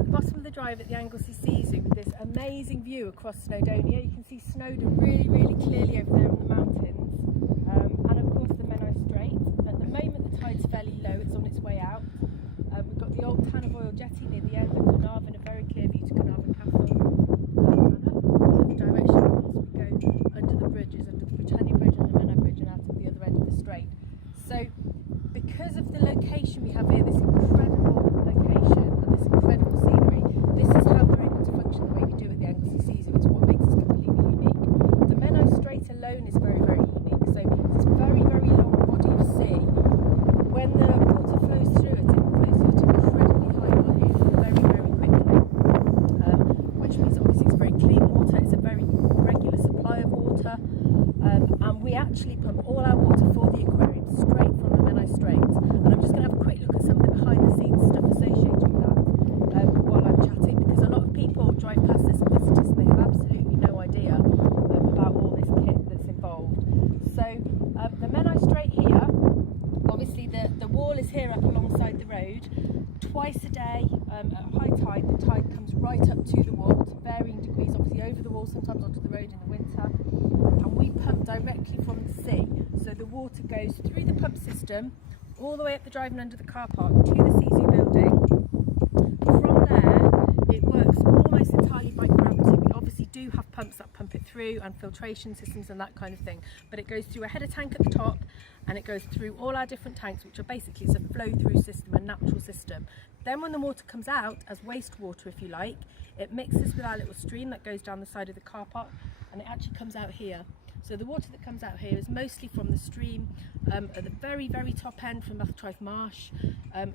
at the bottom of the drive at the Anglesey Sea Zoo with this amazing view across Snowdonia. You can see Snowdon really, really clearly over there on the mountains, and of course the Menai Strait. At the moment the tide's fairly low, it's on its way out. We've got the old Tanner Royal jetty near the end of Carnarvon, a very clear view to Carnarvon Castle. And up the direction of course we go under the bridges, under the Britannia Bridge and the Menai Bridge, and out at the other end of the strait. So because of the location we have here, this incredible location and this incredible scenery, this is how we're able to function the way we do at the Anglesey Sea Zoo. It's what makes us completely unique. The Menai Strait alone is very, very unique. So this very, very long body of sea, when the water flows through it, it flows through at incredibly high volume, very, very quickly, which means obviously it's very clean water, it's a very regular supply of water, and we actually pump all our water for the aquarium straight from the Menai Strait. And I'm just going to have a quick look at some of the behind the scenes stuff associated with that while I'm chatting, because a lot of people drive past this and visitors and they have absolutely no idea about all this kit that's involved. So the Menai Strait here, obviously the wall is here up alongside the road. Twice a day at high tide, the tide comes right up to the wall to varying degrees, obviously over the wall, sometimes onto the road in the winter, and we pump directly from the sea. So the water goes through the pump system all the way up the drive and under the car park to the Sea Zoo building. From there it works almost entirely by gravity. We obviously do have pumps that pump it through and filtration systems and that kind of thing, but it goes through a header tank at the top and it goes through all our different tanks, which are basically, it's a flow through system, a natural system. Then when the water comes out as wastewater, if you like, it mixes with our little stream that goes down the side of the car park and it actually comes out here. So the water that comes out here is mostly from the stream at the very, very top end from Bathtrife Marsh,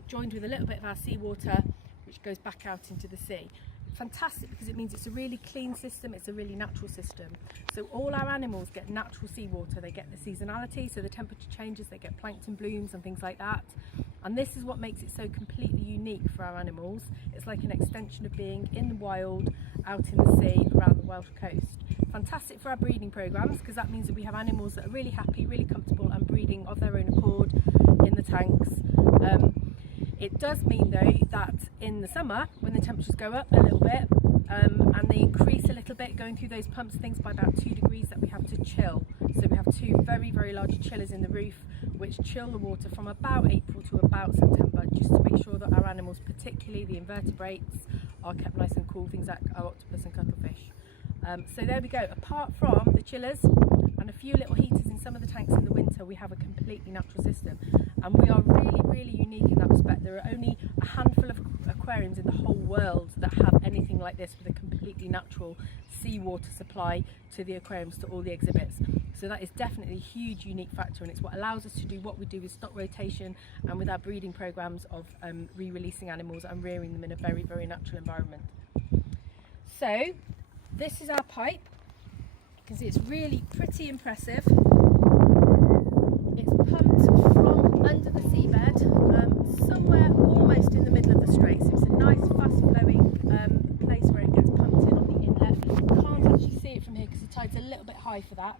joined with a little bit of our seawater, which goes back out into the sea. Fantastic, because it means it's a really clean system, it's a really natural system. So all our animals get natural seawater, they get the seasonality, so the temperature changes, they get plankton blooms and things like that. And this is what makes it so completely unique for our animals. It's like an extension of being in the wild, out in the sea, around the Welsh coast. Fantastic for our breeding programs, because that means that we have animals that are really happy, really comfortable and breeding of their own accord in the tanks. It does mean though that in the summer, when the temperatures go up a little bit and they increase a little bit, going through those pumps things by about 2 degrees, that we have to chill. So we have 2 very, very large chillers in the roof which chill the water from about April to about September, just to make sure that our animals, particularly the invertebrates, are kept nice and cool, things like our octopus and cuttlefish. So there we go. Apart from the chillers and a few little heaters in some of the tanks in the winter, we have a completely natural system, and we are really, really unique in that respect. There are only a handful of aquariums in the whole world that have anything like this, with a completely natural seawater supply to the aquariums, to all the exhibits. So that is definitely a huge unique factor, and it's what allows us to do what we do with stock rotation and with our breeding programs of re-releasing animals and rearing them in a very, very natural environment. So this is our pipe. You can see it's really pretty impressive. It's pumped from under the seabed, somewhere almost in the middle of the strait. So it's a nice fast flowing place where it gets pumped in on the inlet. You can't actually see it from here because the tide's a little bit high for that.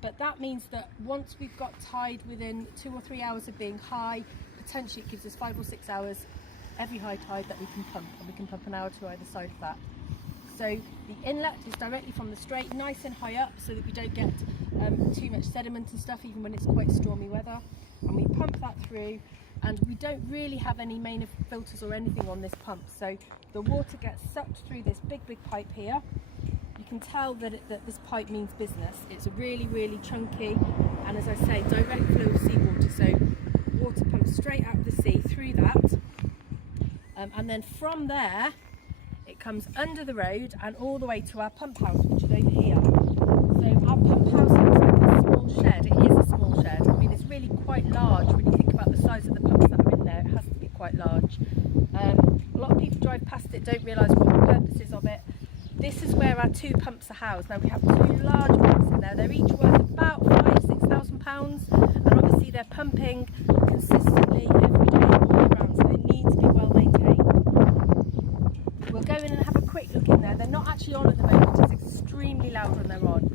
But that means that once we've got tide within 2 or 3 hours of being high, potentially it gives us 5 or 6 hours every high tide that we can pump, and we can pump an hour to either side of that. So the inlet is directly from the strait, nice and high up, so that we don't get too much sediment and stuff, even when it's quite stormy weather. And we pump that through, and we don't really have any main filters or anything on this pump. So the water gets sucked through this big, big pipe here. You can tell that this pipe means business. It's really, really chunky, and as I say, direct flow of seawater. So water pumps straight out of the sea through that, and then from there, it comes under the road and all the way to our pump house, which is over here. So our pump house looks like a small shed. It is a small shed. I mean, it's really quite large when you think about the size of the pumps that are in there. It has to be quite large. A lot of people drive past it, don't realise what the purpose is of it. This is where our 2 pumps are housed. Now we have 2 large pumps in there. They're each worth about £5,000–6,000, and obviously they're pumping consistently every day all year round, so they need to be well maintained. We'll go in and have a quick look in there. They're not actually on at the moment, it's extremely loud when they're on.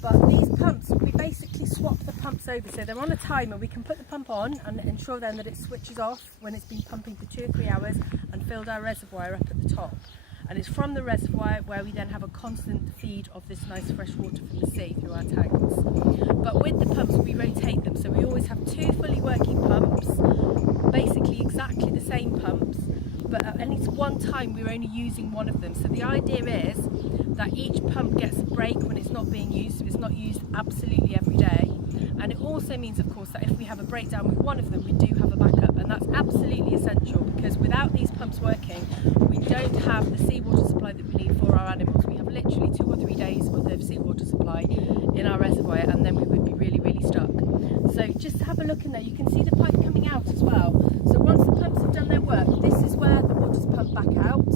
But these pumps, we basically swap the pumps over, so they're on a timer. We can put the pump on and ensure then that it switches off when it's been pumping for 2 or 3 hours and filled our reservoir up at the top, and it's from the reservoir where we then have a constant feed of this nice fresh water from the sea through our tanks. But with the pumps we rotate them, so we always have 2 fully working pumps, basically exactly the same pumps, but at any one time we're only using one of them. So the idea is that each pump gets a break when it's not being used, so it's not used absolutely every day. And it also means, of course, that if we have a breakdown with one of them, we do have a backup, and that's absolutely essential, because without these pumps working, we don't have the seawater supply that we need for our animals. We have literally 2 or 3 days worth of seawater supply in our reservoir, and then we would be really, really stuck. So just have a look in there. You can see the pipe coming out as well. So once the pumps have done their work, this is where the water's pumped back out.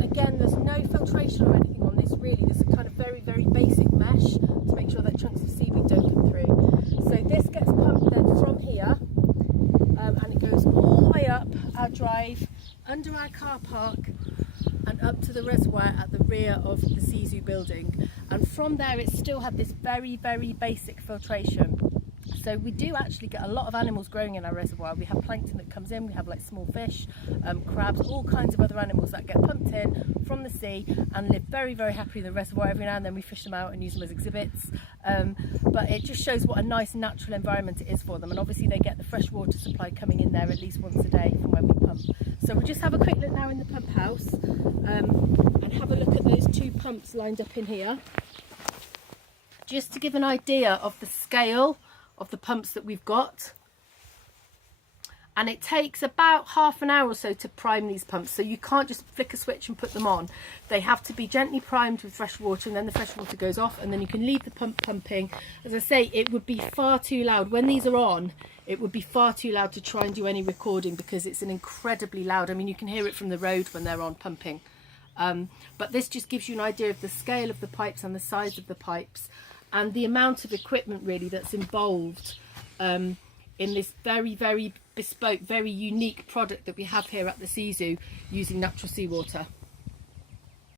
Again, there's no filtration or anything on this really. There's a kind of very, very basic mesh to make sure that chunks of seaweed don't come through. So this gets pumped then from here, and it goes all the way up our drive, under our car park, and up to the reservoir at the rear of the Sea Zoo building. And from there it still had this very, very basic filtration. So we do actually get a lot of animals growing in our reservoir. We have plankton that comes in, we have like small fish, crabs, all kinds of other animals that get pumped in from the sea and live very, very happily in the reservoir. Every now and then we fish them out and use them as exhibits. But it just shows what a nice natural environment it is for them. And obviously they get the fresh water supply coming in there at least once a day from when we pump. So we'll just have a quick look now in the pump house, and have a look at those 2 pumps lined up in here, just to give an idea of the scale of the pumps that we've got. And it takes about half an hour or so to prime these pumps, so you can't just flick a switch and put them on. They have to be gently primed with fresh water, and then the fresh water goes off, and then you can leave the pump pumping. As I say, it would be far too loud when these are on. It would be far too loud to try and do any recording, because it's an incredibly loud, I mean you can hear it from the road when they're on pumping. But this just gives you an idea of the scale of the pipes and the size of the pipes, and the amount of equipment really that's involved in this very, very bespoke, very unique product that we have here at the Sea Zoo using natural seawater.